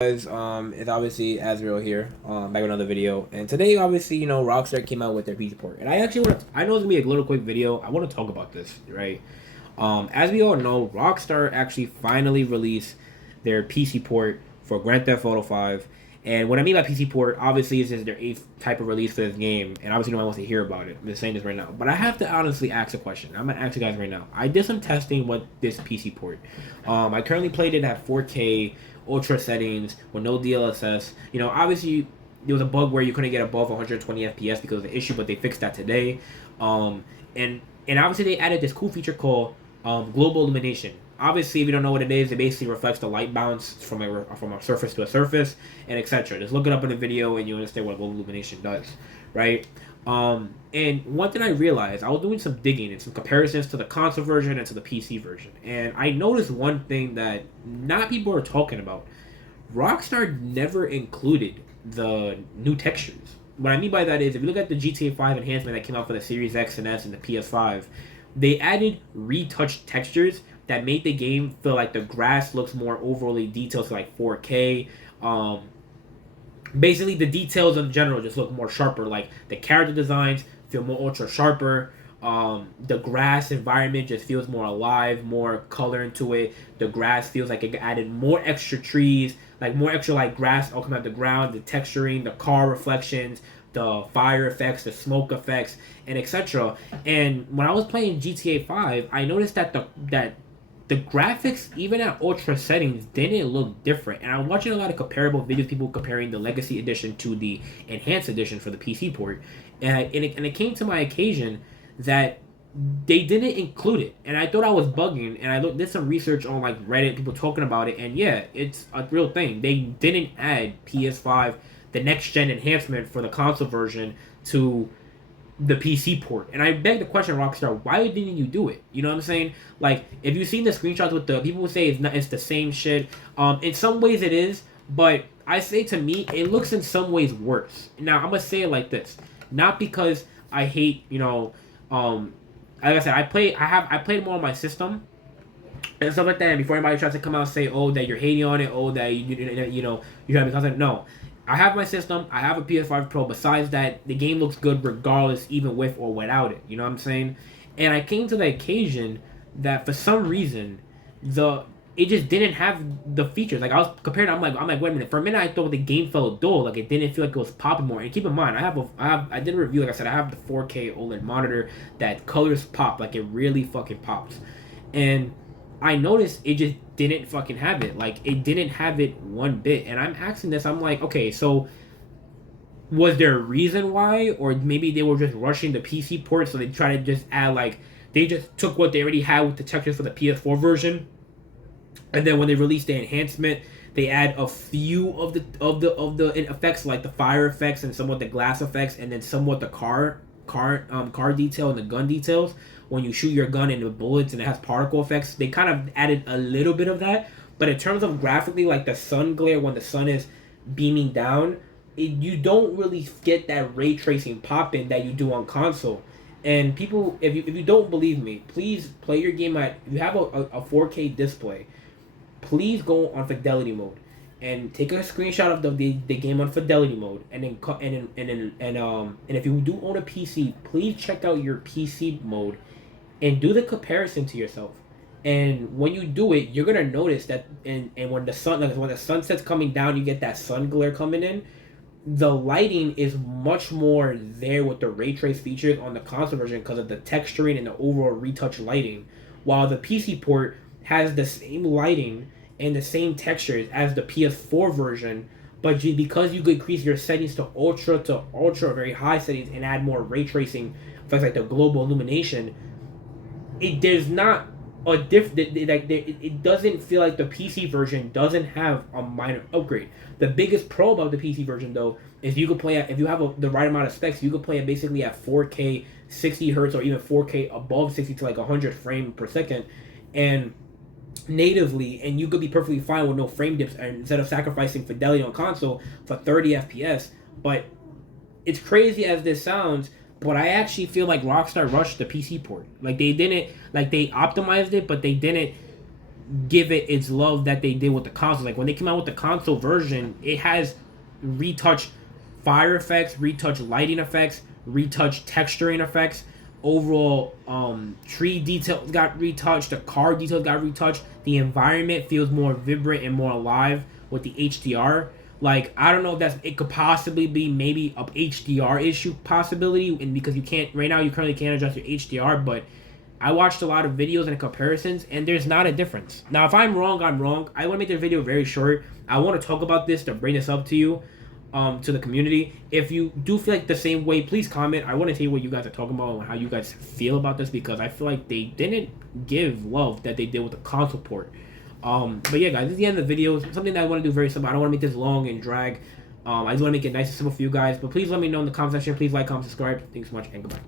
Guys, it's obviously Azrael here, back with another video, and today, obviously, Rockstar came out with their PC port, and I actually I know it's gonna be a little quick video. I want to talk about this, right? As we all know, Rockstar actually finally released their PC port for Grand Theft Auto 5, and what I mean by PC port, obviously, is just their eighth type of release for this game, and obviously, no one wants to hear about it. I'm just saying this right now, but I have to honestly ask a question. I'm gonna ask you guys right now. I did some testing with this PC port. I currently played it at 4K ultra settings with no DLSS. Obviously there was a bug where you couldn't get above 120 FPS because of the issue, but they fixed that today. And obviously they added this cool feature called global illumination. Obviously, if you don't know what it is, it basically reflects the light bounce from a surface to a surface, and etc. Just look it up in the video, and you understand what global illumination does, right? And one thing I realized, I was doing some digging and some comparisons to the console version and to the PC version, and I noticed one thing that not people are talking about. Rockstar never included the new textures. What I mean by that is, if you look at the GTA 5 enhancement that came out for the Series X and S and the PS5, they added retouched textures that made the game feel like the grass looks more overly detailed to like 4K. Basically, the details in general just look more sharper. Like the character designs feel more ultra sharper. The grass environment just feels more alive, more color into it. The grass feels like it added more extra trees, like more extra like grass all coming out the ground. The texturing, the car reflections, the fire effects, the smoke effects, and etc. And when I was playing GTA 5, I noticed that the graphics, even at ultra settings, didn't look different. And I'm watching a lot of comparable videos, people comparing the Legacy Edition to the Enhanced Edition for the PC port. And it came to my occasion that they didn't include it. And I thought I was bugging. And did some research on like Reddit, people talking about it. And yeah, it's a real thing. They didn't add PS5, the next gen enhancement for the console version, to the PC port. And I beg the question, Rockstar, why didn't you do it? You know what I'm saying? Like, if you've seen the screenshots with the people who say it's the same shit. In some ways it is, but I say to me, it looks in some ways worse. Now I'm gonna say it like this, not because I hate, like I said, I played more on my system and stuff like that. And before anybody tries to come out and say, oh, that you're hating on it, oh, that you have content, no. I have my system. I have a PS5 Pro. Besides that, the game looks good regardless, even with or without it. You know what I'm saying? And I came to the occasion that for some reason, it just didn't have the features. Like I was comparing, I'm like, wait a minute. For a minute, I thought the game felt dull. Like it didn't feel like it was popping more. And keep in mind, I did a review. Like I said, I have the 4K OLED monitor that colors pop. Like it really fucking pops. And I noticed it just didn't fucking have it. Like it didn't have it one bit. And I'm asking this. I'm like, okay, so was there a reason why, or maybe they were just rushing the PC port, so they try to just add like they just took what they already had with the textures for the PS4 version, and then when they released the enhancement, they add a few of the effects like the fire effects and somewhat the glass effects, and then somewhat the car detail and the gun details when you shoot your gun and the bullets and it has particle effects. They kind of added a little bit of that, but in terms of graphically, like the sun glare when the sun is beaming down, you don't really get that ray tracing pop in that you do on console. And people, if you don't believe me, please play your game at, if you have a 4K display, please go on fidelity mode and take a screenshot of the game on fidelity mode, and then and if you do own a PC, please check out your PC mode and do the comparison to yourself. And when you do it, you're gonna notice that, and when the sun, like when the sunset's coming down, you get that sun glare coming in. The lighting is much more there with the ray trace features on the console version because of the texturing and the overall retouch lighting, while the PC port has the same lighting and the same textures as the PS4 version, but because you could increase your settings to ultra very high settings and add more ray tracing effects like the global illumination, there's not a it doesn't feel like the PC version doesn't have a minor upgrade. The biggest pro about the PC version though is you could play at, if you have the right amount of specs, you could play it basically at 4K 60 hertz or even 4K above 60 to like 100 frame per second, and natively, and you could be perfectly fine with no frame dips, and instead of sacrificing fidelity on console for 30 FPS. But it's crazy as this sounds, but I actually feel like Rockstar rushed the PC port. Like they didn't, like they optimized it, but they didn't give it its love that they did with the console. Like when they came out with the console version, it has retouched fire effects, retouched lighting effects, retouched texturing effects. Overall, tree details got retouched, the car details got retouched. The environment feels more vibrant and more alive with the HDR. Like I don't know if it could possibly be maybe a HDR issue possibility, and because you can't right now you currently can't adjust your HDR, but I watched a lot of videos and comparisons, and there's not a difference. Now, if I'm wrong, I'm wrong. I want to make this video very short. I want to talk about this to bring this up to you, to the community. If you do feel like the same way, please comment. I want to hear what you guys are talking about and how you guys feel about this, because I feel like they didn't give love that they did with the console port. But yeah, guys, this is the end of the video. Something that I want to do very simple. I don't want to make this long and drag. I just want to make it nice and simple for you guys. But please let me know in the comment section. Please like, comment, subscribe. Thanks so much, and goodbye.